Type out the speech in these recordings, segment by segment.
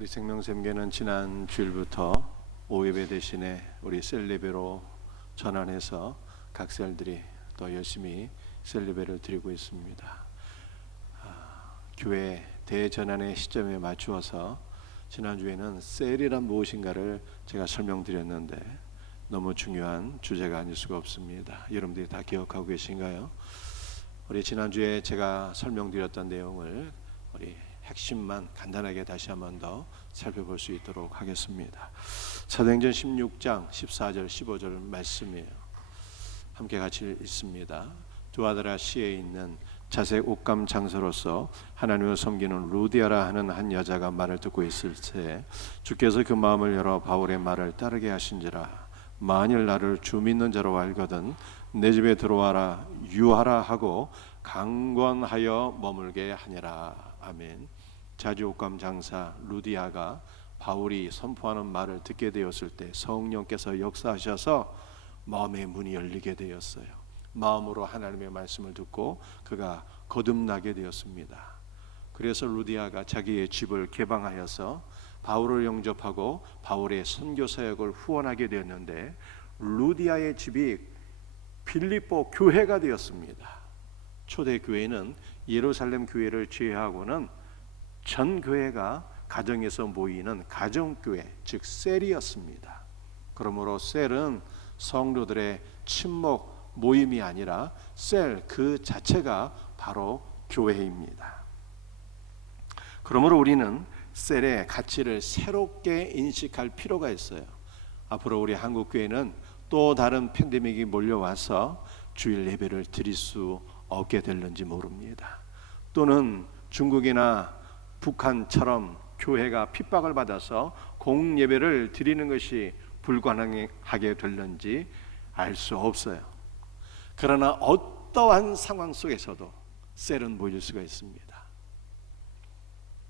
우리 생명샘교는 지난 주일부터 오예배 대신에 우리 셀예배로 전환해서 각 셀들이 또 열심히 셀예배를 드리고 있습니다. 교회 대전환의 시점에 맞추어서 지난주에는 셀이란 무엇인가를 제가 설명드렸는데 너무 중요한 주제가 아닐 수가 없습니다. 여러분들이 다 기억하고 계신가요? 우리 지난주에 제가 설명드렸던 내용을 우리 핵심만 간단하게 다시 한 번 더 살펴볼 수 있도록 하겠습니다. 사도행전 16장 14절 15절 말씀이에요. 함께 같이 읽습니다. 두아드라 시에 있는 자색 옷감 장소로서 하나님을 섬기는 루디아라 하는 한 여자가 말을 듣고 있을 때 주께서 그 마음을 열어 바울의 말을 따르게 하신지라. 만일 나를 주 믿는 자로 알거든 내 집에 들어와라 유하라 하고 강권하여 머물게 하니라. 아멘. 자주옷감 장사 루디아가 바울이 선포하는 말을 듣게 되었을 때 성령께서 역사하셔서 마음의 문이 열리게 되었어요. 마음으로 하나님의 말씀을 듣고 그가 거듭나게 되었습니다. 그래서 루디아가 자기의 집을 개방하여서 바울을 영접하고 바울의 선교 사역을 후원하게 되었는데 루디아의 집이 빌립보 교회가 되었습니다. 초대 교회는 예루살렘 교회를 제외하고는 전 교회가 가정에서 모이는 가정교회, 즉 셀이었습니다. 그러므로 셀은 성도들의 친목 모임이 아니라 셀 그 자체가 바로 교회입니다. 그러므로 우리는 셀의 가치를 새롭게 인식할 필요가 있어요. 앞으로 우리 한국교회는 또 다른 팬데믹이 몰려와서 주일 예배를 드릴 수 없게 될는지 모릅니다. 또는 중국이나 북한처럼 교회가 핍박을 받아서 공예배를 드리는 것이 불가능하게 될는지 알 수 없어요. 그러나 어떠한 상황 속에서도 셀은 모일 수가 있습니다.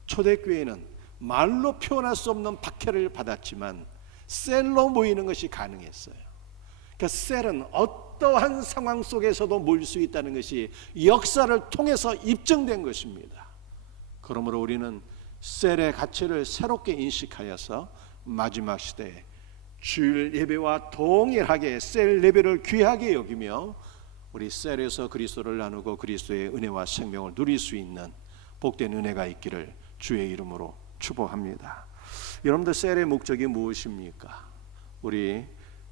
초대교회는 말로 표현할 수 없는 박해를 받았지만 셀로 모이는 것이 가능했어요. 그러니까 셀은 어떠한 상황 속에서도 모일 수 있다는 것이 역사를 통해서 입증된 것입니다. 그러므로 우리는 셀의 가치를 새롭게 인식하여서 마지막 시대에 주일 예배와 동일하게 셀 예배를 귀하게 여기며 우리 셀에서 그리스도를 나누고 그리스도의 은혜와 생명을 누릴 수 있는 복된 은혜가 있기를 주의 이름으로 축복합니다. 여러분들 셀의 목적이 무엇입니까? 우리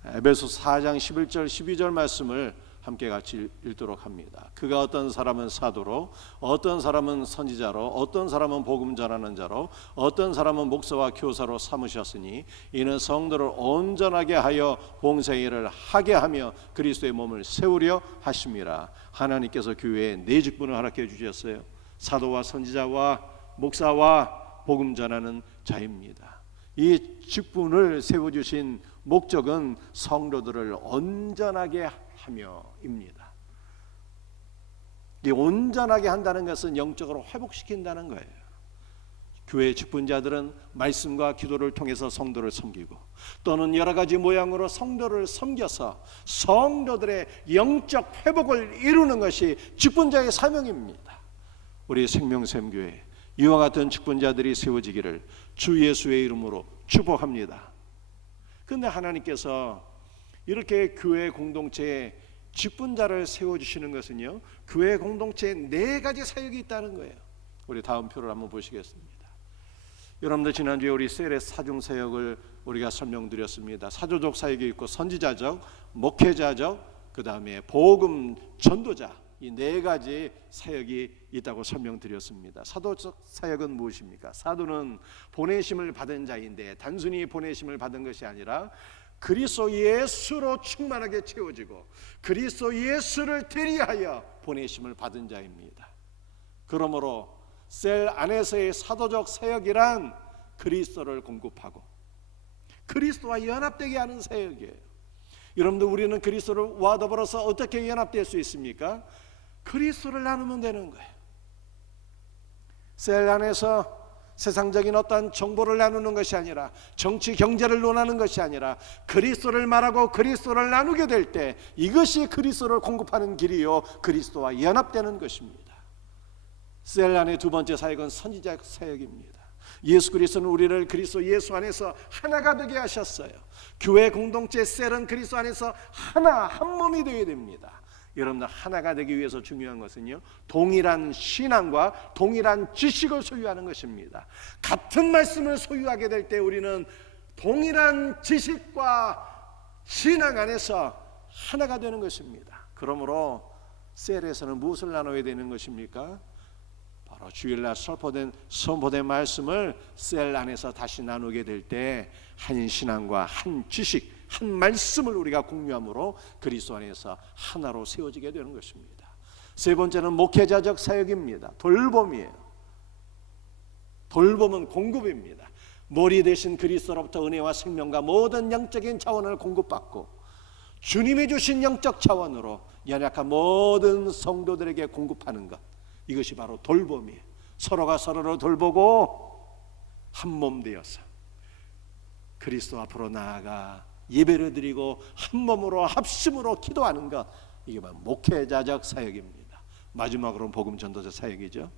에베소 4장 11절 12절 말씀을 함께 같이 읽도록 합니다. 그가 어떤 사람은 사도로, 어떤 사람은 선지자로, 어떤 사람은 복음 전하는 자로, 어떤 사람은 목사와 교사로 삼으셨으니 이는 성도를 온전하게 하여 봉사일을 하게 하며 그리스도의 몸을 세우려 하심이라. 하나님께서 교회에 네 직분을 허락해 주셨어요. 사도와 선지자와 목사와 복음 전하는 자입니다. 이 직분을 세워주신 목적은 성도들을 온전하게 하며입니다. 이 온전하게 한다는 것은 영적으로 회복시킨다는 거예요. 교회 직분자들은 말씀과 기도를 통해서 성도를 섬기고 또는 여러 가지 모양으로 성도를 섬겨서 성도들의 영적 회복을 이루는 것이 직분자의 사명입니다. 우리 생명샘교회 이와 같은 직분자들이 세워지기를 주 예수의 이름으로 축복합니다. 그런데 하나님께서 이렇게 교회 공동체에 직분자를 세워주시는 것은요, 교회 공동체에 네 가지 사역이 있다는 거예요. 우리 다음 표를 한번 보시겠습니다. 여러분들 지난주에 우리 셀의 사중 사역을 우리가 설명드렸습니다. 사도적 사역이 있고 선지자적, 목회자적, 그 다음에 복음 전도자, 이 네 가지 사역이 있다고 설명드렸습니다. 사도적 사역은 무엇입니까? 사도는 보내심을 받은 자인데 단순히 보내심을 받은 것이 아니라 그리스도 예수로 충만하게 채워지고 그리스도 예수를 대리하여 보내심을 받은 자입니다. 그러므로 셀 안에서의 사도적 사역이란 그리스도를 공급하고 그리스도와 연합되게 하는 사역이에요. 여러분들 우리는 그리스도와 더불어서 어떻게 연합될 수 있습니까? 그리스도를 나누면 되는 거예요. 셀 안에서 세상적인 어떤 정보를 나누는 것이 아니라 정치 경제를 논하는 것이 아니라 그리스도를 말하고 그리스도를 나누게 될 때 이것이 그리스도를 공급하는 길이요 그리스도와 연합되는 것입니다. 셀 안의 두 번째 사역은 선지자 사역입니다. 예수 그리스도는 우리를 그리스도 예수 안에서 하나가 되게 하셨어요. 교회 공동체 셀은 그리스도 안에서 하나, 한 몸이 되어야 됩니다. 여러분들 하나가 되기 위해서 중요한 것은요, 동일한 신앙과 동일한 지식을 소유하는 것입니다. 같은 말씀을 소유하게 될 때 우리는 동일한 지식과 신앙 안에서 하나가 되는 것입니다. 그러므로 셀에서는 무엇을 나눠야 되는 것입니까? 바로 주일날 선포된 말씀을 셀 안에서 다시 나누게 될 때 한 신앙과 한 지식, 한 말씀을 우리가 공유함으로 그리스도 안에서 하나로 세워지게 되는 것입니다. 세 번째는 목회자적 사역입니다. 돌봄이에요. 돌봄은 공급입니다. 머리 대신 그리스도로부터 은혜와 생명과 모든 영적인 자원을 공급받고 주님이 주신 영적 자원으로 연약한 모든 성도들에게 공급하는 것, 이것이 바로 돌봄이에요. 서로가 서로를 돌보고 한 몸 되어서 그리스도 앞으로 나아가 예배를 드리고 한 몸으로 합심으로 기도하는 것, 이게 바로 목회자적 사역입니다. 마지막으로는 복음 전도자 사역이죠.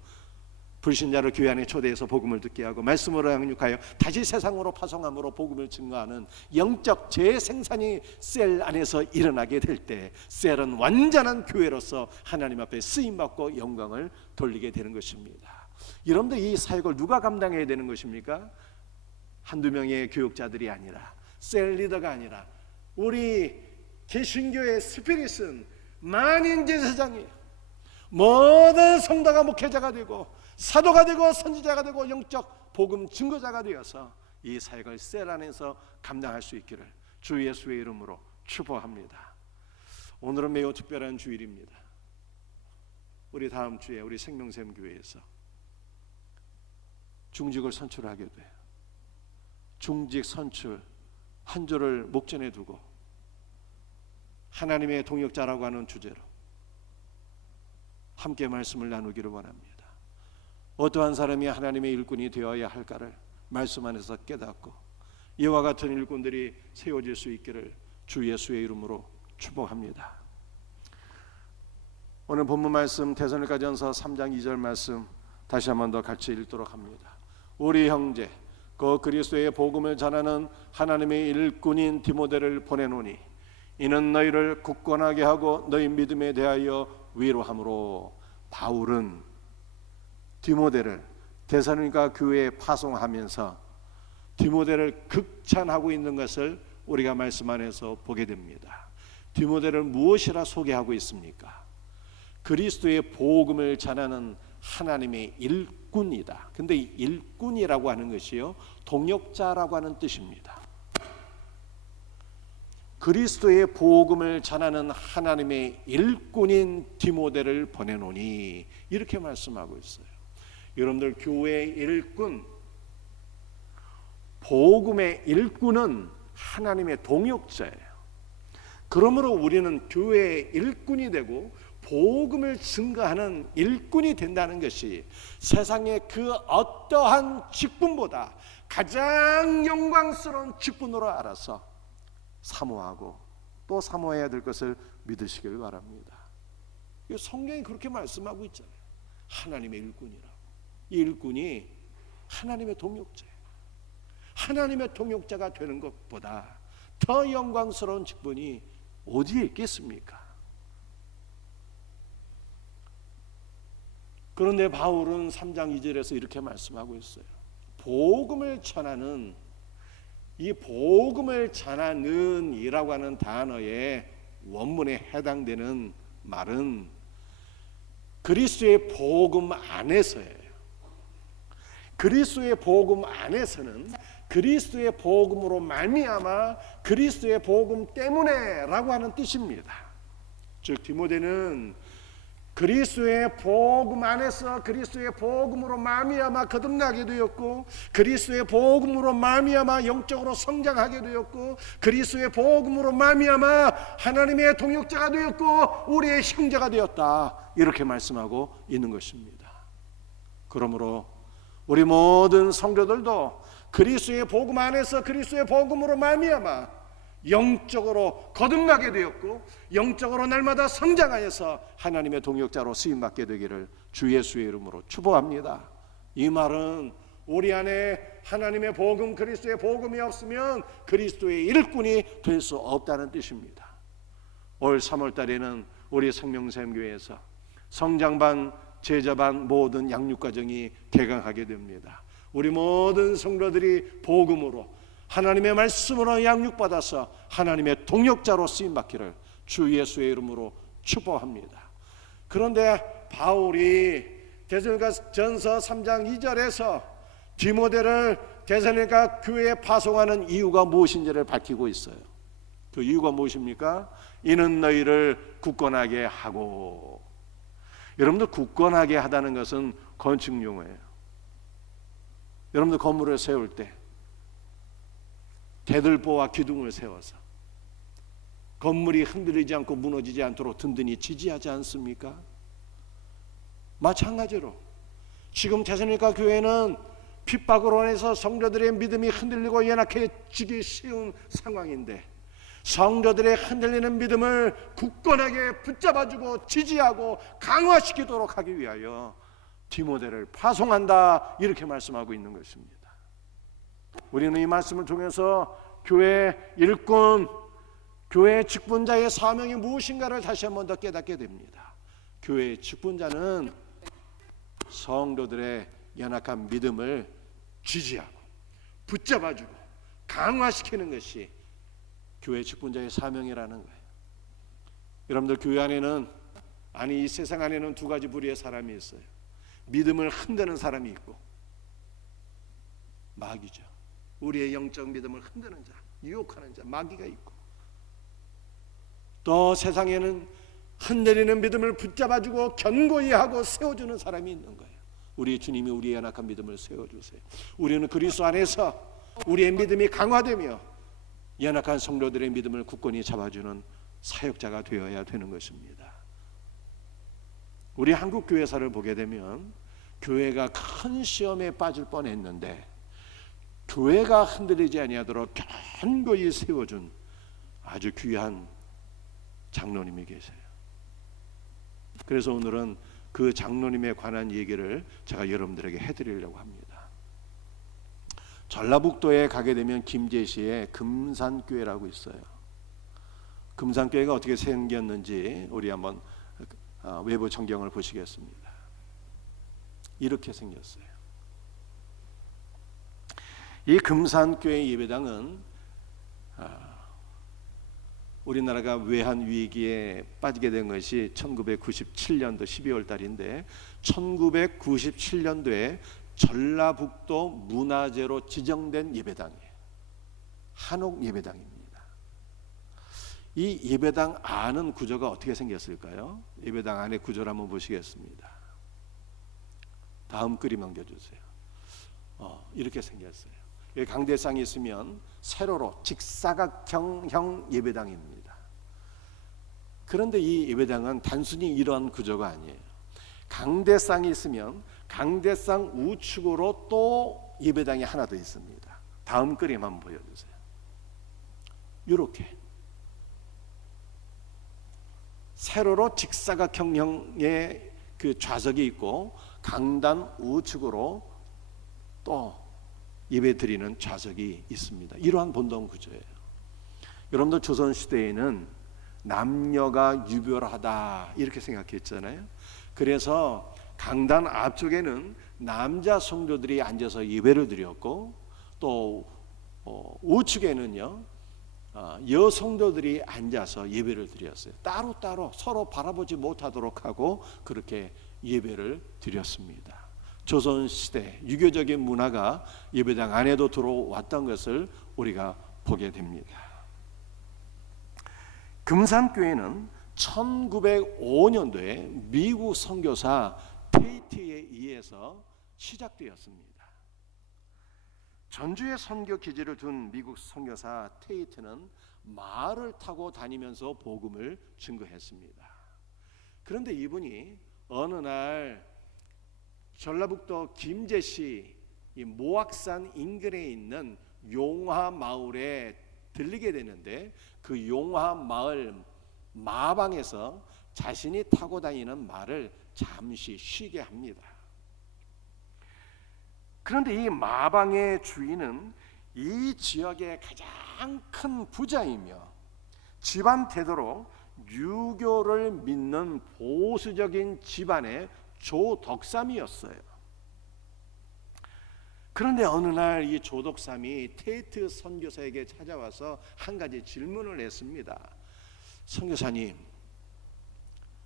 불신자를 교회 안에 초대해서 복음을 듣게 하고 말씀으로 양육하여 다시 세상으로 파송함으로 복음을 증거하는 영적 재생산이 셀 안에서 일어나게 될 때 셀은 완전한 교회로서 하나님 앞에 쓰임받고 영광을 돌리게 되는 것입니다. 여러분들 이 사역을 누가 감당해야 되는 것입니까? 한두 명의 교육자들이 아니라, 셀 리더가 아니라 우리 개신교의 스피릿은 만인 제사장이에요. 모든 성도가 목회자가 되고 사도가 되고 선지자가 되고 영적 복음 증거자가 되어서 이 사역을 셀 안에서 감당할 수 있기를 주 예수의 이름으로 축복합니다. 오늘은 매우 특별한 주일입니다. 우리 다음 주에 우리 생명샘 교회에서 중직을 선출하게 돼요. 중직 선출 한 주를 목전에 두고 하나님의 동역자라고 하는 주제로 함께 말씀을 나누기를 원합니다. 어떠한 사람이 하나님의 일꾼이 되어야 할까를 말씀 안에서 깨닫고 이와 같은 일꾼들이 세워질 수 있기를 주 예수의 이름으로 축복합니다. 오늘 본문 말씀 데살로니가전서 3장 2절 말씀 다시 한 번 더 같이 읽도록 합니다. 우리 형제 그 그리스도의 복음을 전하는 하나님의 일꾼인 디모데를 보내노니 이는 너희를 굳건하게 하고 너희 믿음에 대하여 위로함으로. 바울은 디모데를 데살로니가 교회에 파송하면서 디모데를 극찬하고 있는 것을 우리가 말씀 안에서 보게 됩니다. 디모데를 무엇이라 소개하고 있습니까? 그리스도의 복음을 전하는 하나님의 일꾼이다. 근데 이 일꾼이라고 하는 것이요, 동역자라고 하는 뜻입니다. 그리스도의 복음을 전하는 하나님의 일꾼인 디모데를 보내노니, 이렇게 말씀하고 있어요. 여러분들 교회의 일꾼, 복음의 일꾼은 하나님의 동역자예요. 그러므로 우리는 교회의 일꾼이 되고 복음을 증거하는 일꾼이 된다는 것이 세상의 그 어떠한 직분보다 가장 영광스러운 직분으로 알아서 사모하고 또 사모해야 될 것을 믿으시길 바랍니다. 성경이 그렇게 말씀하고 있잖아요. 하나님의 일꾼이라고. 이 일꾼이 하나님의 동역자예요. 하나님의 동역자가 되는 것보다 더 영광스러운 직분이 어디에 있겠습니까? 그런데 바울은 3장 2절에서 이렇게 말씀하고 있어요. 복음을 전하는, 이 복음을 전하는 이라고 하는 단어의 원문에 해당되는 말은 그리스도의 복음 안에서예요. 그리스도의 복음 안에서는 그리스도의 복음으로 말미암아 그리스도의 복음 때문에라고 하는 뜻입니다. 즉 디모데는 그리스도의 복음 안에서 그리스도의 복음으로 말미암아 거듭나게 되었고, 그리스도의 복음으로 말미암아 영적으로 성장하게 되었고, 그리스도의 복음으로 말미암아 하나님의 동역자가 되었고 우리의 형제가 되었다, 이렇게 말씀하고 있는 것입니다. 그러므로 우리 모든 성도들도 그리스도의 복음 안에서 그리스도의 복음으로 말미암아 영적으로 거듭나게 되었고 영적으로 날마다 성장하여서 하나님의 동역자로 쓰임받게 되기를 주 예수의 이름으로 축복합니다. 이 말은 우리 안에 하나님의 복음, 그리스도의 복음이 없으면 그리스도의 일꾼이 될 수 없다는 뜻입니다. 올 3월 달에는 우리 생명샘교회에서 성장반, 제자반 모든 양육과정이 개강하게 됩니다. 우리 모든 성도들이 복음으로 하나님의 말씀으로 양육받아서 하나님의 동역자로 쓰임받기를 주 예수의 이름으로 축복합니다. 그런데 바울이 데살로니가전서 3장 2절에서 디모데를 데살로니가 교회에 파송하는 이유가 무엇인지를 밝히고 있어요. 그 이유가 무엇입니까? 이는 너희를 굳건하게 하고. 여러분들, 굳건하게 하다는 것은 건축 용어예요. 여러분들 건물을 세울 때 대들보와 기둥을 세워서 건물이 흔들리지 않고 무너지지 않도록 든든히 지지하지 않습니까? 마찬가지로 지금 데살로니가 교회는 핍박으로 인해서 성도들의 믿음이 흔들리고 연약해지기 쉬운 상황인데, 성도들의 흔들리는 믿음을 굳건하게 붙잡아주고 지지하고 강화시키도록 하기 위하여 디모데를 파송한다, 이렇게 말씀하고 있는 것입니다. 우리는 이 말씀을 통해서 교회 일꾼, 교회 직분자의 사명이 무엇인가를 다시 한 번 더 깨닫게 됩니다. 교회 직분자는 성도들의 연약한 믿음을 지지하고 붙잡아주고 강화시키는 것이 교회 직분자의 사명이라는 거예요. 여러분들, 교회 안에는, 아니 이 세상 안에는 두 가지 부류의 사람이 있어요. 믿음을 흔드는 사람이 있고, 마귀죠. 우리의 영적 믿음을 흔드는 자, 유혹하는 자, 마귀가 있고, 또 세상에는 흔들리는 믿음을 붙잡아주고 견고히 하고 세워주는 사람이 있는 거예요. 우리 주님이 우리의 연약한 믿음을 세워주세요. 우리는 그리스도 안에서 우리의 믿음이 강화되며 연약한 성도들의 믿음을 굳건히 잡아주는 사역자가 되어야 되는 것입니다. 우리 한국 교회사를 보게 되면 교회가 큰 시험에 빠질 뻔했는데 교회가 흔들리지 아니하도록 견고히 세워준 아주 귀한 장로님이 계세요. 그래서 오늘은 그 장로님에 관한 얘기를 제가 여러분들에게 해드리려고 합니다. 전라북도에 가게 되면 김제시에 금산교회라고 있어요. 금산교회가 어떻게 생겼는지 우리 한번 외부 전경을 보시겠습니다. 이렇게 생겼어요. 이 금산교회 예배당은 우리나라가 외환 위기에 빠지게 된 것이 1997년도 12월 달인데 1997년도에 전라북도 문화재로 지정된 예배당이에요. 한옥 예배당입니다. 이 예배당 안은 구조가 어떻게 생겼을까요? 예배당 안의 구조를 한번 보시겠습니다. 다음 그림 넘겨주세요. 이렇게 생겼어요. 여기 강대상이 있으면 세로로 직사각형형 예배당입니다. 그런데 이 예배당은 단순히 이러한 구조가 아니에요. 강대상이 있으면 강대상 우측으로 또 예배당이 하나 더 있습니다. 다음 그림 한번 보여주세요. 이렇게 세로로 직사각형형의 그 좌석이 있고 강단 우측으로 또 예배 드리는 좌석이 있습니다. 이러한 본동 구조예요. 여러분들, 조선시대에는 남녀가 유별하다 이렇게 생각했잖아요. 그래서 강단 앞쪽에는 남자 성도들이 앉아서 예배를 드렸고, 또 우측에는요 여성도들이 앉아서 예배를 드렸어요. 따로따로 서로 바라보지 못하도록 하고 그렇게 예배를 드렸습니다. 조선시대 유교적인 문화가 예배당 안에도 들어왔던 것을 우리가 보게 됩니다. 금산교회는 1905년도에 미국 선교사 테이트에 의해서 시작되었습니다. 전주에 선교 기지를 둔 미국 선교사 테이트는 말을 타고 다니면서 복음을 증거했습니다. 그런데 이분이 어느 날 전라북도 김제시 이 모악산 인근에 있는 용화 마을에 들리게 되는데, 그 용화 마을 마방에서 자신이 타고 다니는 말을 잠시 쉬게 합니다. 그런데 이 마방의 주인은 이 지역의 가장 큰 부자이며 집안 태도로 유교를 믿는 보수적인 집안의 조덕삼이었어요. 그런데 어느 날 이 조덕삼이 테이트 선교사에게 찾아와서 한 가지 질문을 했습니다.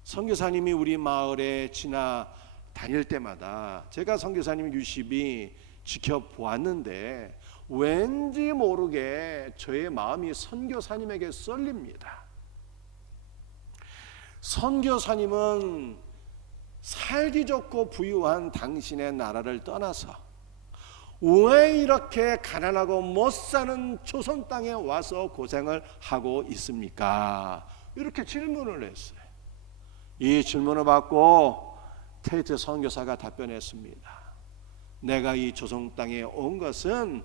선교사님이 우리 마을에 지나 다닐 때마다 제가 선교사님 유심히 지켜보았는데 왠지 모르게 저의 마음이 선교사님에게 쏠립니다. 선교사님은 살기 좋고 부유한 당신의 나라를 떠나서 왜 이렇게 가난하고 못 사는 조선 땅에 와서 고생을 하고 있습니까? 이렇게 질문을 했어요. 이 질문을 받고 테이트 선교사가 답변했습니다. 내가 이 조선 땅에 온 것은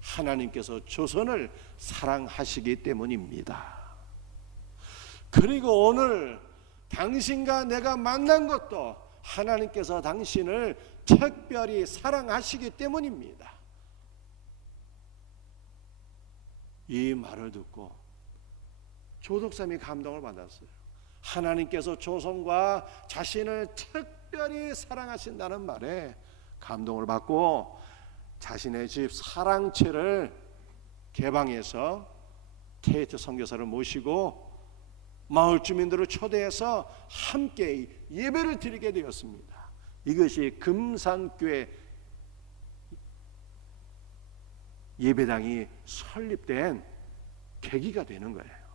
하나님께서 조선을 사랑하시기 때문입니다. 그리고 오늘 당신과 내가 만난 것도 하나님께서 당신을 특별히 사랑하시기 때문입니다. 이 말을 듣고 조덕삼이 감동을 받았어요. 하나님께서 조선과 자신을 특별히 사랑하신다는 말에 감동을 받고 자신의 집 사랑채를 개방해서 테이트 선교사를 모시고 마을 주민들을 초대해서 함께 예배를 드리게 되었습니다. 이것이 금산교회 예배당이 설립된 계기가 되는 거예요.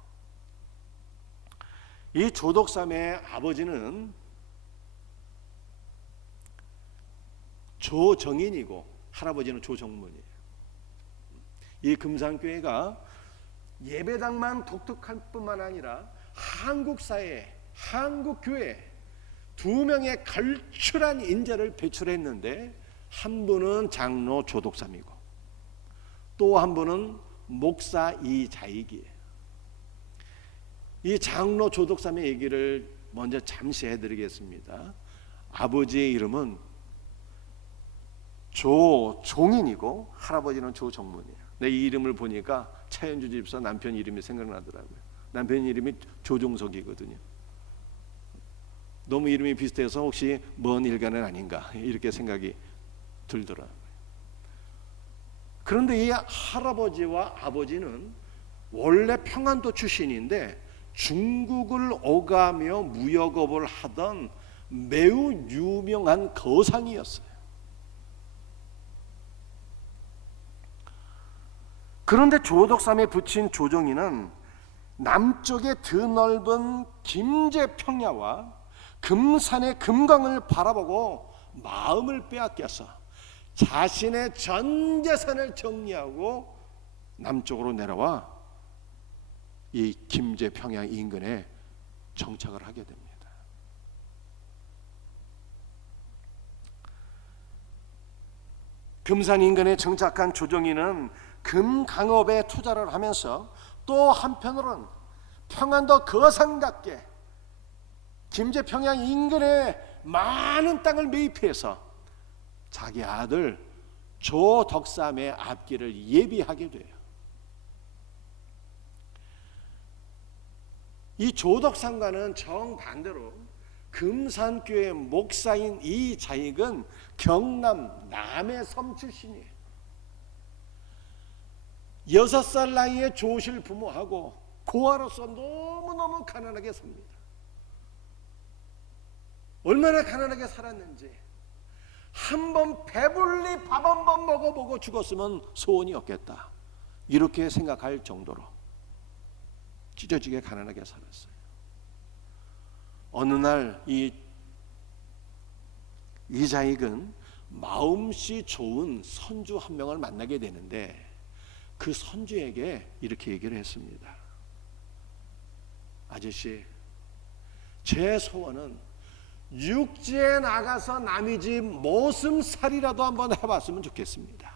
이 조덕삼의 아버지는 조정인이고 할아버지는 조정문이에요. 이 금산교회가 예배당만 독특할 뿐만 아니라 한국 사회, 한국 교회 두 명의 걸출한 인재를 배출했는데 한 분은 장로 조덕삼이고 또 한 분은 목사 이자익이에요. 이 장로 조덕삼의 얘기를 먼저 잠시 해드리겠습니다. 아버지의 이름은 조종인이고 할아버지는 조정문이에요. 이 이름을 보니까 차현주 집사 남편 이름이 생각나더라고요. 남편 이름이 조종석이거든요. 너무 이름이 비슷해서 혹시 먼 일가는 아닌가 이렇게 생각이 들더라고요. 그런데 이 할아버지와 아버지는 원래 평안도 출신인데 중국을 오가며 무역업을 하던 매우 유명한 거상이었어요. 그런데 조덕삼의 부친 조정인은 남쪽의 드넓은 김제평야와 금산의 금강을 바라보고 마음을 빼앗겨서 자신의 전 재산을 정리하고 남쪽으로 내려와 이 김제평야 인근에 정착을 하게 됩니다. 금산 인근에 정착한 조정인은 금강업에 투자를 하면서 또 한편으로는 평안도 거상답게 김제평양 인근에 많은 땅을 매입해서 자기 아들 조덕삼의 앞길을 예비하게 돼요. 이 조덕삼과는 정반대로 금산교회 목사인 이자익은 경남 남해섬 출신이에요. 6살 나이에 조실 부모하고 고아로서 너무너무 가난하게 삽니다. 얼마나 가난하게 살았는지 한 번 배불리 밥 한 번 먹어보고 죽었으면 소원이 없겠다 이렇게 생각할 정도로 찢어지게 가난하게 살았어요. 어느 날 이자익은 마음씨 좋은 선주 한 명을 만나게 되는데 그 선주에게 이렇게 얘기를 했습니다. 아저씨, 제 소원은 육지에 나가서 남의 집 모슴살이라도 한번 해봤으면 좋겠습니다.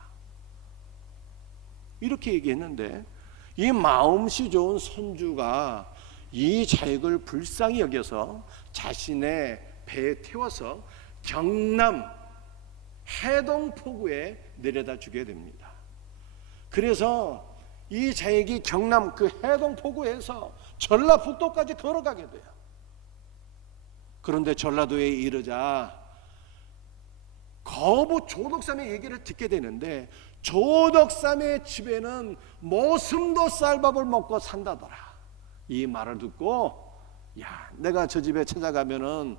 이렇게 얘기했는데 이 마음씨 좋은 선주가 이 자익을 불쌍히 여겨서 자신의 배에 태워서 경남 해동포구에 내려다 주게 됩니다. 그래서 이 자액이 경남 그 해동포구에서 전라북도까지 걸어가게 돼요. 그런데 전라도에 이르자 거부 조덕삼의 얘기를 듣게 되는데, 조덕삼의 집에는 모슴도 쌀밥을 먹고 산다더라. 이 말을 듣고, 야, 내가 저 집에 찾아가면은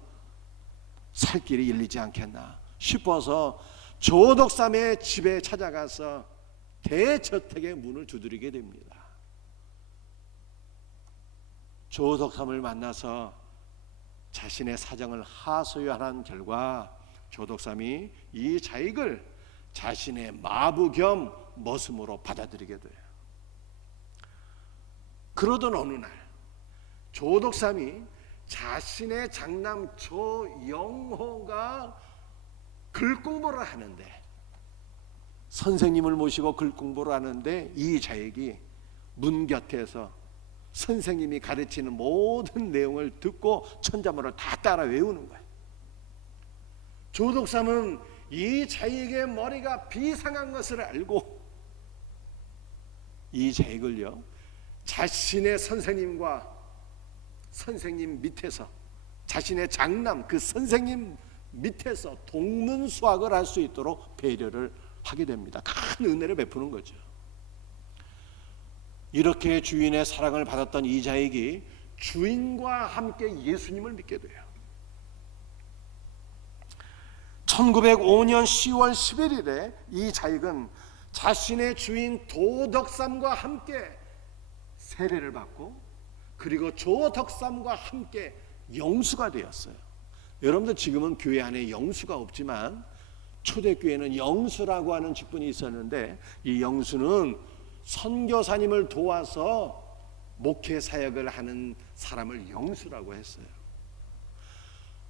살 길이 열리지 않겠나 싶어서 조덕삼의 집에 찾아가서 대저택의 문을 두드리게 됩니다. 조덕삼을 만나서 자신의 사정을 하소연한 결과 조덕삼이 이 자익을 자신의 마부 겸 머슴으로 받아들이게 돼요. 그러던 어느 날 조덕삼이 자신의 장남 조영호가 글 공부를 하는데, 선생님을 모시고 글 공부를 하는데 이 자익이 문 곁에서 선생님이 가르치는 모든 내용을 듣고 천자문을 다 따라 외우는 거예요. 조덕삼은 이 자익의 머리가 비상한 것을 알고 이 자익을요, 자신의 선생님과 선생님 밑에서, 자신의 장남 그 선생님 밑에서 동문수학을 할 수 있도록 배려를 하게 됩니다. 큰 은혜를 베푸는 거죠. 이렇게 주인의 사랑을 받았던 이 자익이 주인과 함께 예수님을 믿게 돼요. 1905년 10월 11일에 이 자익은 자신의 주인 도덕삼과 함께 세례를 받고, 그리고 조덕삼과 함께 영수가 되었어요. 여러분들 지금은 교회 안에 영수가 없지만 초대교회는 영수라고 하는 직분이 있었는데, 이 영수는 선교사님을 도와서 목회 사역을 하는 사람을 영수라고 했어요.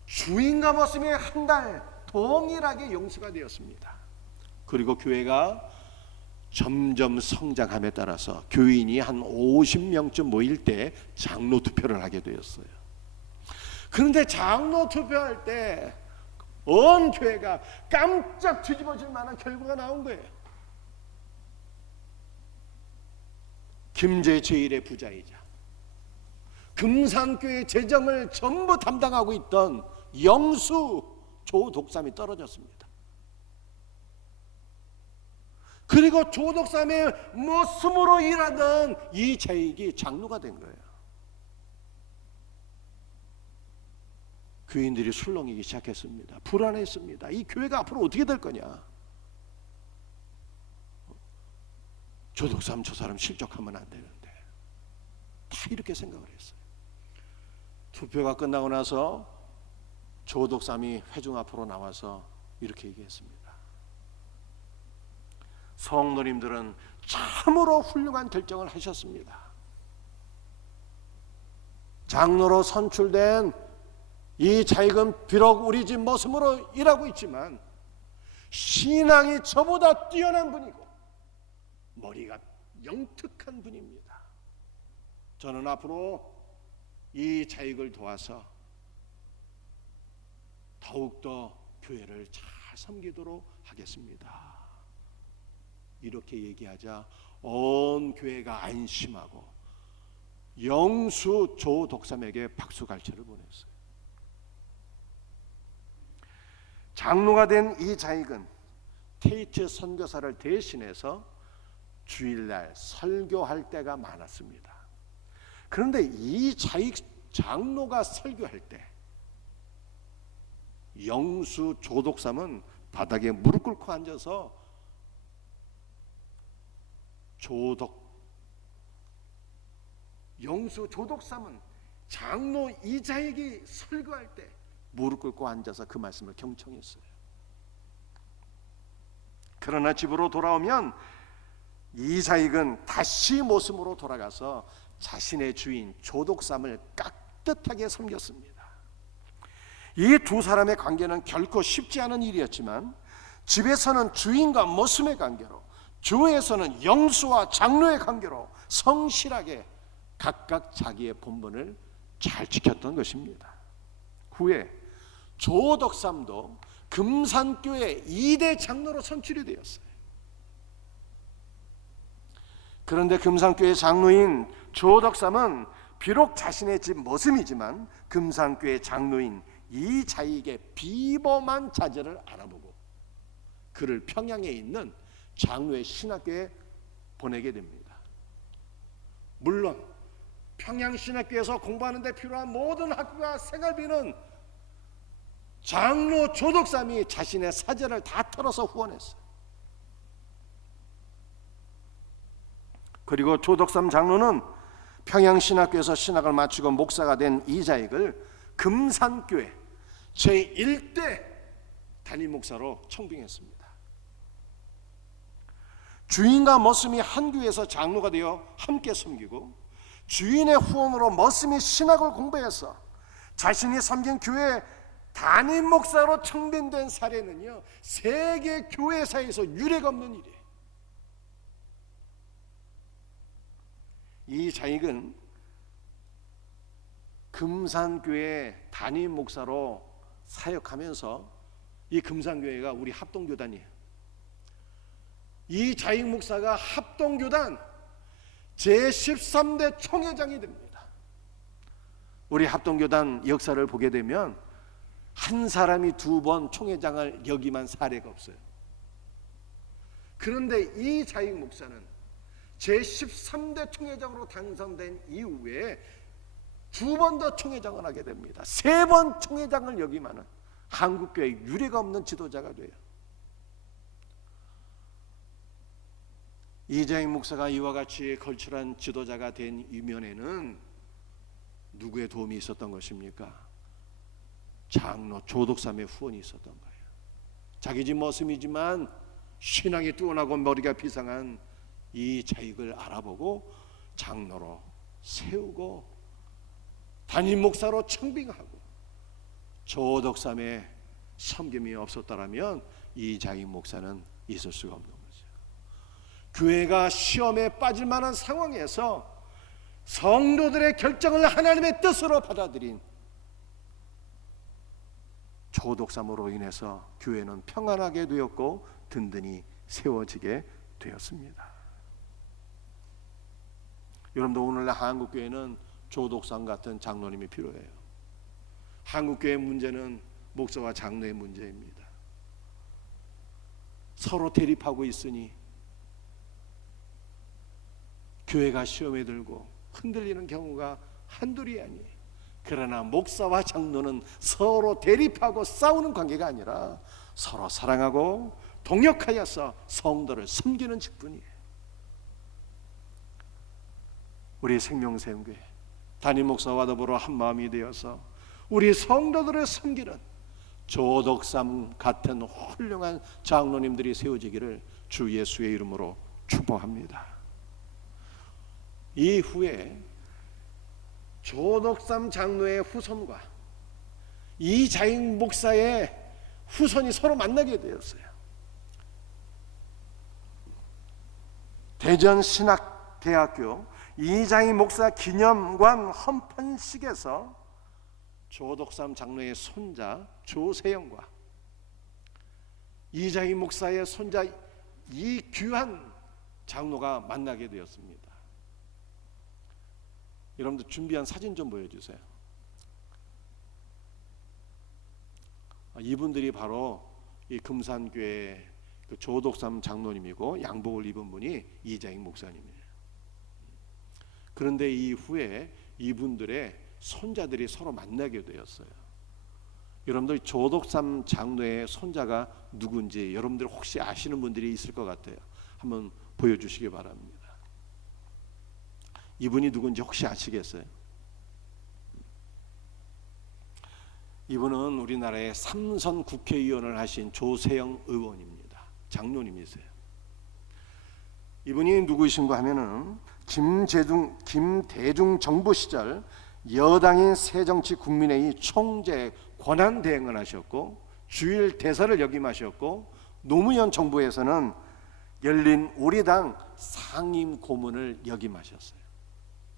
주인과 머슴이 한 달 동일하게 영수가 되었습니다. 그리고 교회가 점점 성장함에 따라서 교인이 한 50명쯤 모일 때 장로 투표를 하게 되었어요. 그런데 장로 투표할 때 온 교회가 깜짝 뒤집어질 만한 결과가 나온 거예요. 김제 제1의 부자이자 금산교회 재정을 전부 담당하고 있던 영수 조덕삼이 떨어졌습니다. 그리고 조덕삼의 머슴으로 일하던 이 자익이 장로가 된 거예요. 교인들이 술렁이기 시작했습니다. 불안했습니다. 이 교회가 앞으로 어떻게 될 거냐. 조덕삼 저 사람 실족하면 안 되는데, 다 이렇게 생각을 했어요. 투표가 끝나고 나서 조덕삼이 회중 앞으로 나와서 이렇게 얘기했습니다. 성도님들은 참으로 훌륭한 결정을 하셨습니다. 장로로 선출된 이 자익은 비록 우리 집 머슴으로 일하고 있지만 신앙이 저보다 뛰어난 분이고 머리가 영특한 분입니다. 저는 앞으로 이 자익을 도와서 더욱더 교회를 잘 섬기도록 하겠습니다. 이렇게 얘기하자 온 교회가 안심하고 영수 조덕삼에게 박수갈채를 보냈어요. 장로가 된 이 자익은 테이트 선교사를 대신해서 주일날 설교할 때가 많았습니다. 그런데 이 자익 장로가 설교할 때 영수 조덕삼은 바닥에 무릎 꿇고 앉아서 영수 조덕삼은 장로 이 자익이 설교할 때 무릎 꿇고 앉아서 그 말씀을 경청했어요. 그러나 집으로 돌아오면 이 자익은 다시 모습으로 돌아가서 자신의 주인 조덕삼을 깍듯하게 섬겼습니다. 이 두 사람의 관계는 결코 쉽지 않은 일이었지만 집에서는 주인과 모슴의 관계로, 교회에서는 영수와 장로의 관계로 성실하게 각각 자기의 본분을 잘 지켰던 것입니다. 후에 조덕삼도 금산교회 2대 장로로 선출이 되었어요. 그런데 금산교회 장로인 조덕삼은 비록 자신의 집 머슴이지만 금산교회 장로인 이자익의 비범한 자질을 알아보고 그를 평양에 있는 장로의 신학교에 보내게 됩니다. 물론 평양 신학교에서 공부하는 데 필요한 모든 학비와 생활비는 장로 조덕삼이 자신의 사재를 다 털어서 후원했어요. 그리고 조덕삼 장로는 평양신학교에서 신학을 마치고 목사가 된 이자익을 금산교회 제1대 담임 목사로 청빙했습니다. 주인과 머슴이 한 교회에서 장로가 되어 함께 섬기고 주인의 후원으로 머슴이 신학을 공부해서 자신이 섬긴 교회 담임 목사로 청빙된 사례는요, 세계 교회사에서 유례가 없는 일이에요. 이 자익은 금산교회 담임 목사로 사역하면서, 이 금산교회가 우리 합동교단이에요. 이 자익 목사가 합동교단 제13대 총회장이 됩니다. 우리 합동교단 역사를 보게 되면 한 사람이 2번 총회장을 역임한 사례가 없어요. 그런데 이 자익 목사는 제13대 총회장으로 당선된 이후에 2번 더 총회장을 하게 됩니다. 3번 총회장을 역임하는 한국교회 유례가 없는 지도자가 돼요. 이자익 목사가 이와 같이 걸출한 지도자가 된 이면에는 누구의 도움이 있었던 것입니까? 장로 조덕삼의 후원이 있었던 거예요. 자기 집 머슴이지만 신앙이 뛰어나고 머리가 비상한 이 자익을 알아보고 장로로 세우고 담임 목사로 청빙하고 조덕삼의 섬김이 없었더라면 이 자익 목사는 있을 수가 없는 거죠. 교회가 시험에 빠질 만한 상황에서 성도들의 결정을 하나님의 뜻으로 받아들인 조덕삼으로 인해서 교회는 평안하게 되었고 든든히 세워지게 되었습니다. 여러분도 오늘날 한국교회는 조덕삼 같은 장로님이 필요해요. 한국교회 문제는 목사와 장로의 문제입니다. 서로 대립하고 있으니 교회가 시험에 들고 흔들리는 경우가 한둘이 아니에요. 그러나 목사와 장로는 서로 대립하고 싸우는 관계가 아니라 서로 사랑하고 동역하여서 성도를 섬기는 직분이에요. 우리 생명샘교회 담임 목사와 더불어 한 마음이 되어서 우리 성도들을 섬기는 조덕삼 같은 훌륭한 장로님들이 세워지기를 주 예수의 이름으로 축복합니다. 이후에 조덕삼 장로의 후손과 이자익 목사의 후손이 서로 만나게 되었어요. 대전신학대학교 이자익 목사 기념관 헌판식에서 조덕삼 장로의 손자 조세영과 이자익 목사의 손자 이규한 장로가 만나게 되었습니다. 여러분들 준비한 사진 좀 보여주세요. 이분들이 바로 이 금산교회 그 조덕삼 장로님이고 양복을 입은 분이 이자익 목사님이에요. 그런데 이후에 이분들의 손자들이 서로 만나게 되었어요. 여러분들 조덕삼 장로의 손자가 누군지 여러분들 혹시 아시는 분들이 있을 것 같아요. 한번 보여주시기 바랍니다. 이분이 누군지 혹시 아시겠어요? 이분은 우리나라의 3선 국회의원을 하신 조세영 의원입니다. 장로님이세요. 이분이 누구이신가 하면은 김대중 정부 시절 여당인 새정치국민회의 총재 권한대행을 하셨고 주일 대사를 역임하셨고 노무현 정부에서는 열린 우리당 상임 고문을 역임하셨어요.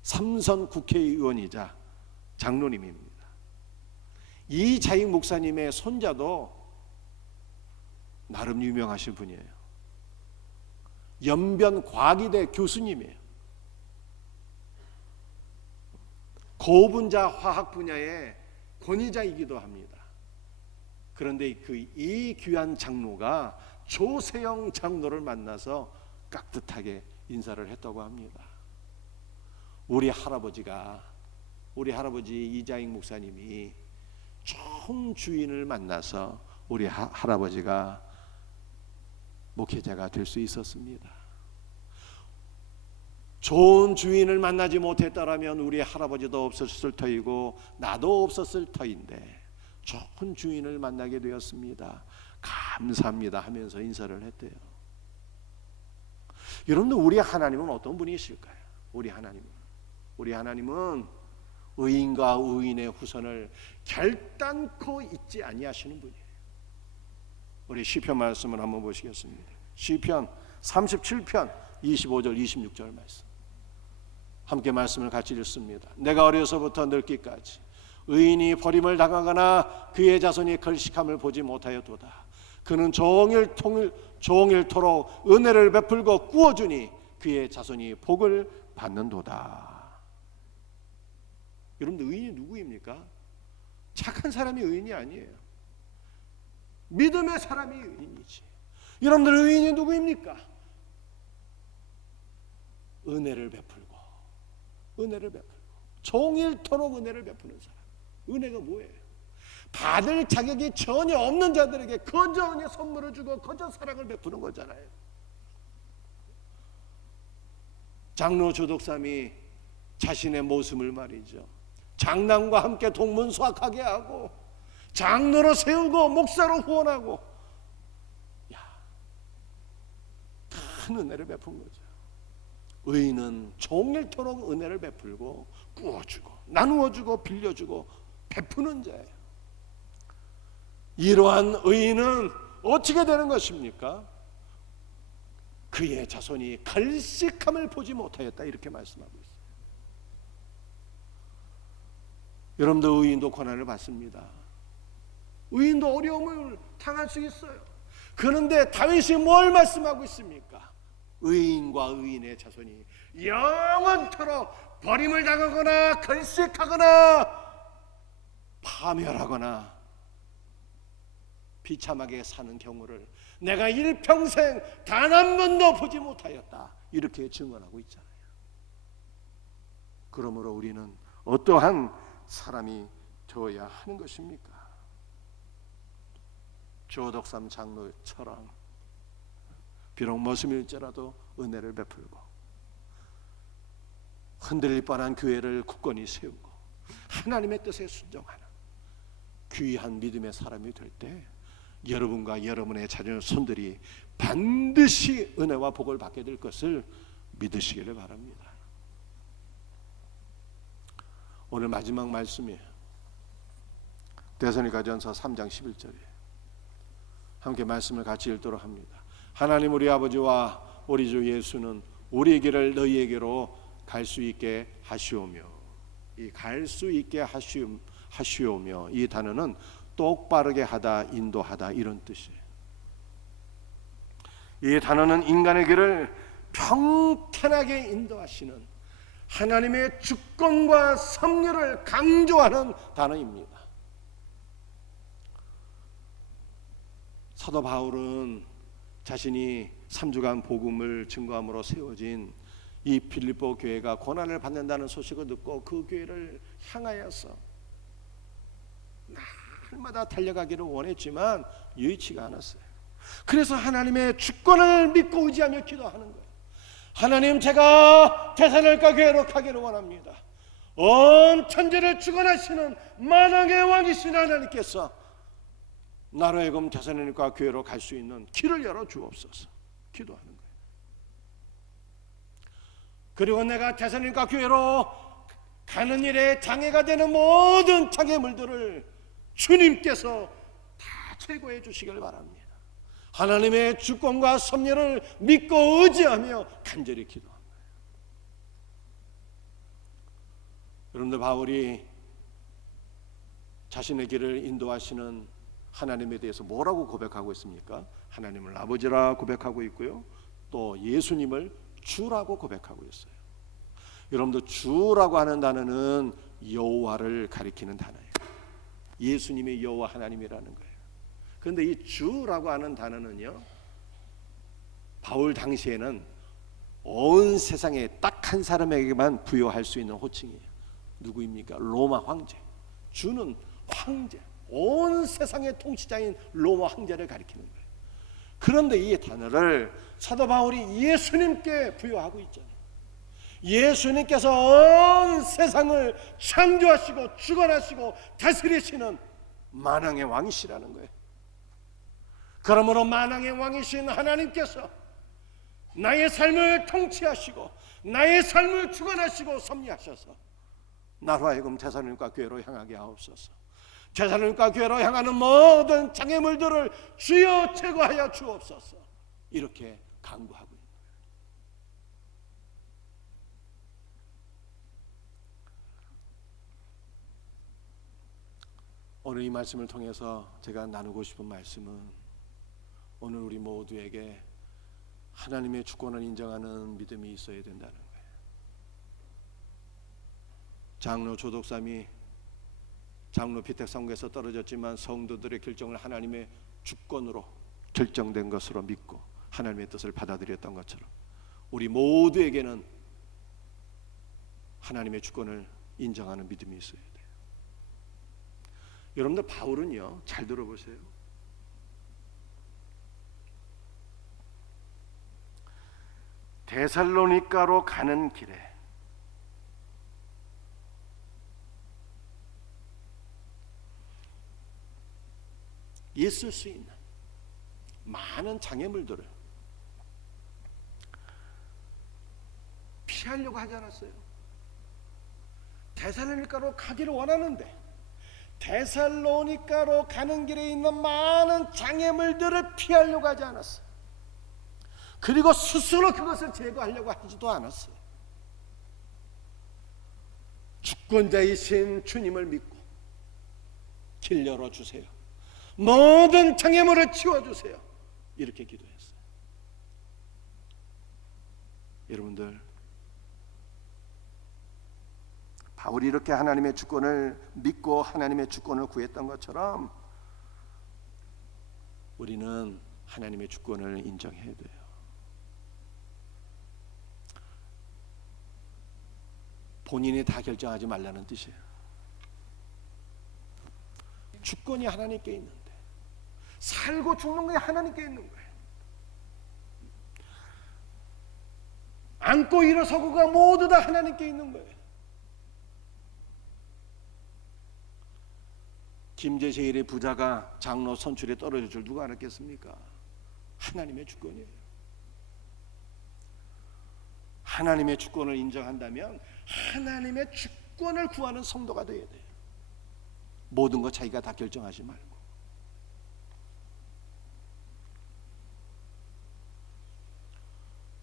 3선 국회의원이자 장로님입니다. 이자익 목사님의 손자도 나름 유명하신 분이에요. 연변과기대 교수님이에요. 고분자 화학 분야의 권위자이기도 합니다. 그런데 이 귀한 장로가 조세영 장로를 만나서 깍듯하게 인사를 했다고 합니다. 우리 할아버지 이자익 목사님이 좋은 주인을 만나서 우리 할아버지가 목회자가 될 수 있었습니다. 좋은 주인을 만나지 못했더라면 우리 할아버지도 없었을 터이고 나도 없었을 터인데 좋은 주인을 만나게 되었습니다. 감사합니다 하면서 인사를 했대요. 여러분들, 우리 하나님은 어떤 분이실까요? 우리 하나님은 의인과 의인의 후손을 결단코 잊지 아니하시는 분이에요. 우리 시편 말씀을 한번 보시겠습니다. 시편 37편 25절 26절 말씀, 함께 말씀을 같이 읽습니다. 내가 어려서부터 늙기까지 의인이 버림을 당하거나 그의 자손이 걸식함을 보지 못하였도다. 그는 종일토록 은혜를 베풀고 꾸어주니 그의 자손이 복을 받는도다. 여러분들, 의인이 누구입니까? 착한 사람이 의인이 아니에요. 믿음의 사람이 의인이지. 여러분들, 의인이 누구입니까? 은혜를 베풀고 종일토록 은혜를 베푸는 사람. 은혜가 뭐예요? 받을 자격이 전혀 없는 자들에게 거저 은혜 선물을 주고 거저 사랑을 베푸는 거잖아요. 장로 조덕삼이 자신의 모습을 말이죠, 장남과 함께 동문수학하게 하고 장로로 세우고 목사로 후원하고, 큰 은혜를 베푼 거죠. 의인은 종일토록 은혜를 베풀고 꾸어주고 나누어주고 빌려주고 베푸는 자예요. 이러한 의인은 어떻게 되는 것입니까? 그의 자손이 걸식함을 보지 못하였다, 이렇게 말씀하고 있어요. 여러분들, 의인도 고난을 받습니다. 의인도 어려움을 당할 수 있어요. 그런데 다윗이 뭘 말씀하고 있습니까? 의인과 의인의 자손이 영원토록 버림을 당하거나 걸식하거나 파멸하거나 비참하게 사는 경우를 내가 일평생 단 한 번도 보지 못하였다, 이렇게 증언하고 있잖아요. 그러므로 우리는 어떠한 사람이 되어야 하는 것입니까? 조덕삼 장로처럼 비록 머슴일지라도 은혜를 베풀고 흔들릴 뻔한 교회를 굳건히 세우고 하나님의 뜻에 순종하는 귀한 믿음의 사람이 될 때 여러분과 여러분의 자녀 손들이 반드시 은혜와 복을 받게 될 것을 믿으시기를 바랍니다. 오늘 마지막 말씀이에요. 데살로니가전서 3장 11절이에요. 함께 말씀을 같이 읽도록 합니다. 하나님 우리 아버지와 우리 주 예수는 우리의 길을 너희에게로 갈 수 있게 하시오며, 이 갈 수 있게 하시오며, 이 단어는 똑바르게 하다, 인도하다, 이런 뜻이에요. 이 단어는 인간의 길을 평탄하게 인도하시는 하나님의 주권과 섭리를 강조하는 단어입니다. 사도 바울은 자신이 3주간 복음을 증거함으로 세워진 이 빌립보 교회가 고난을 받는다는 소식을 듣고 그 교회를 향하여서 날마다 달려가기를 원했지만 여의치가 않았어요. 그래서 하나님의 주권을 믿고 의지하며 기도하는 거예요. 하나님, 제가 데살로니가 교회로 가기를 원합니다. 온 천지를 주관하시는 만왕의 왕이신 하나님께서 나로 하여금 데살로니가 교회로 갈 수 있는 길을 열어 주옵소서 기도하는 거예요. 그리고 내가 데살로니가 교회로 가는 일에 장애가 되는 모든 장애물들을 주님께서 다 제거해 주시길 바랍니다. 하나님의 주권과 섭리를 믿고 의지하며 간절히 기도합니다. 여러분들, 바울이 자신의 길을 인도하시는 하나님에 대해서 뭐라고 고백하고 있습니까? 하나님을 아버지라 고백하고 있고요, 또 예수님을 주라고 고백하고 있어요. 여러분들, 주라고 하는 단어는 여호와를 가리키는 단어예요. 예수님이 여호와 하나님이라는 거예요. 그런데 이 주라고 하는 단어는요, 바울 당시에는 온 세상에 딱 한 사람에게만 부여할 수 있는 호칭이에요. 누구입니까? 로마 황제. 주는 황제, 온 세상의 통치자인 로마 황제를 가리키는 거예요. 그런데 이 단어를 사도 바울이 예수님께 부여하고 있잖아요. 예수님께서 온 세상을 창조하시고 주관하시고 다스리시는 만왕의 왕이시라는 거예요. 그러므로 만왕의 왕이신 하나님께서 나의 삶을 통치하시고 나의 삶을 주관하시고 섭리하셔서 나로 하여금 제사장님과 교회로 향하게 하옵소서. 제사장님과 교회로 향하는 모든 장애물들을 주여 제거하여 주옵소서. 이렇게 간구하고 있는 거예요. 오늘 이 말씀을 통해서 제가 나누고 싶은 말씀은, 오늘 우리 모두에게 하나님의 주권을 인정하는 믿음이 있어야 된다는 거예요. 장로 조독삼이 장로 피택성교에서 떨어졌지만 성도들의 결정을 하나님의 주권으로 결정된 것으로 믿고 하나님의 뜻을 받아들였던 것처럼, 우리 모두에게는 하나님의 주권을 인정하는 믿음이 있어야 돼요. 여러분들, 바울은요, 잘 들어보세요. 데살로니가로 가는 길에 있을 수 있는 많은 장애물들을 피하려고 하지 않았어요. 데살로니가로 가기를 원하는데 데살로니가로 가는 길에 있는 많은 장애물들을 피하려고 하지 않았어요. 그리고 스스로 그것을 제거하려고 하지도 않았어요. 주권자이신 주님을 믿고 길 열어주세요, 모든 장애물을 치워주세요, 이렇게 기도했어요. 여러분들, 바울이 이렇게 하나님의 주권을 믿고 하나님의 주권을 구했던 것처럼 우리는 하나님의 주권을 인정해야 돼요. 본인이 다 결정하지 말라는 뜻이에요. 주권이 하나님께 있는데, 살고 죽는 게 하나님께 있는 거예요. 앉고 일어서고가 모두 다 하나님께 있는 거예요. 김제세일의 부자가 장로 선출에 떨어질 줄 누가 알았겠습니까? 하나님의 주권이에요. 하나님의 주권을 인정한다면 하나님의 주권을 구하는 성도가 되어야 돼요. 모든 거 자기가 다 결정하지 말고.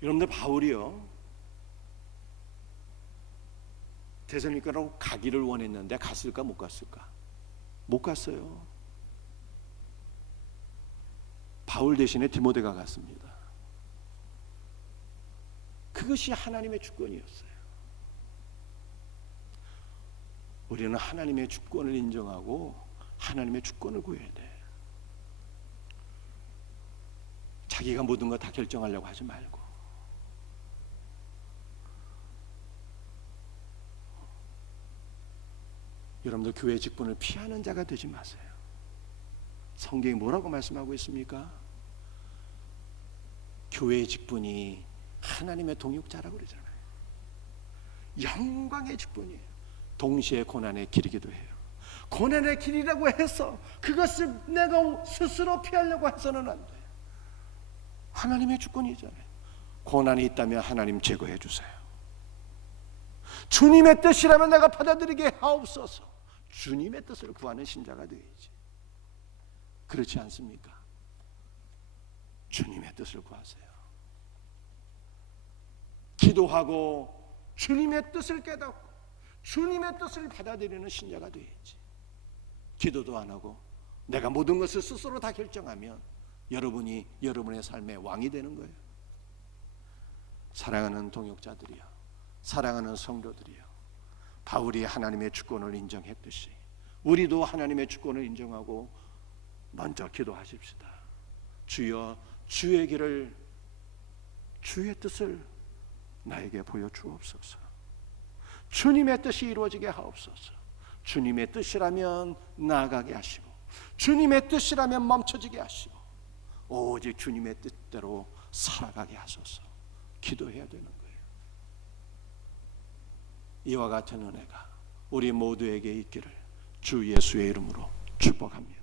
여러분들, 바울이요, 데살로니가로 가기를 원했는데 갔을까 못 갔을까? 못 갔어요. 바울 대신에 디모데가 갔습니다. 그것이 하나님의 주권이었어요. 우리는 하나님의 주권을 인정하고 하나님의 주권을 구해야 돼. 자기가 모든 거 다 결정하려고 하지 말고. 여러분들, 교회 직분을 피하는 자가 되지 마세요. 성경이 뭐라고 말씀하고 있습니까? 교회의 직분이 하나님의 동역자라고 그러잖아요. 영광의 직분이에요. 동시에 고난의 길이기도 해요. 고난의 길이라고 해서 그것을 내가 스스로 피하려고 해서는 안 돼요. 하나님의 주권이잖아요. 고난이 있다면 하나님 제거해 주세요. 주님의 뜻이라면 내가 받아들이게 하옵소서. 주님의 뜻을 구하는 신자가 되어야지. 그렇지 않습니까? 주님의 뜻을 구하세요. 기도하고 주님의 뜻을 깨닫고 주님의 뜻을 받아들이는 신자가 되어야지. 기도도 안 하고 내가 모든 것을 스스로 다 결정하면 여러분이 여러분의 삶의 왕이 되는 거예요. 사랑하는 동역자들이여, 사랑하는 성도들이여, 바울이 하나님의 주권을 인정했듯이 우리도 하나님의 주권을 인정하고 먼저 기도하십시다. 주여, 주의 길을, 주의 뜻을 나에게 보여주옵소서. 주님의 뜻이 이루어지게 하옵소서. 주님의 뜻이라면 나아가게 하시고, 주님의 뜻이라면 멈춰지게 하시고, 오직 주님의 뜻대로 살아가게 하소서. 기도해야 되는 거예요. 이와 같은 은혜가 우리 모두에게 있기를 주 예수의 이름으로 축복합니다.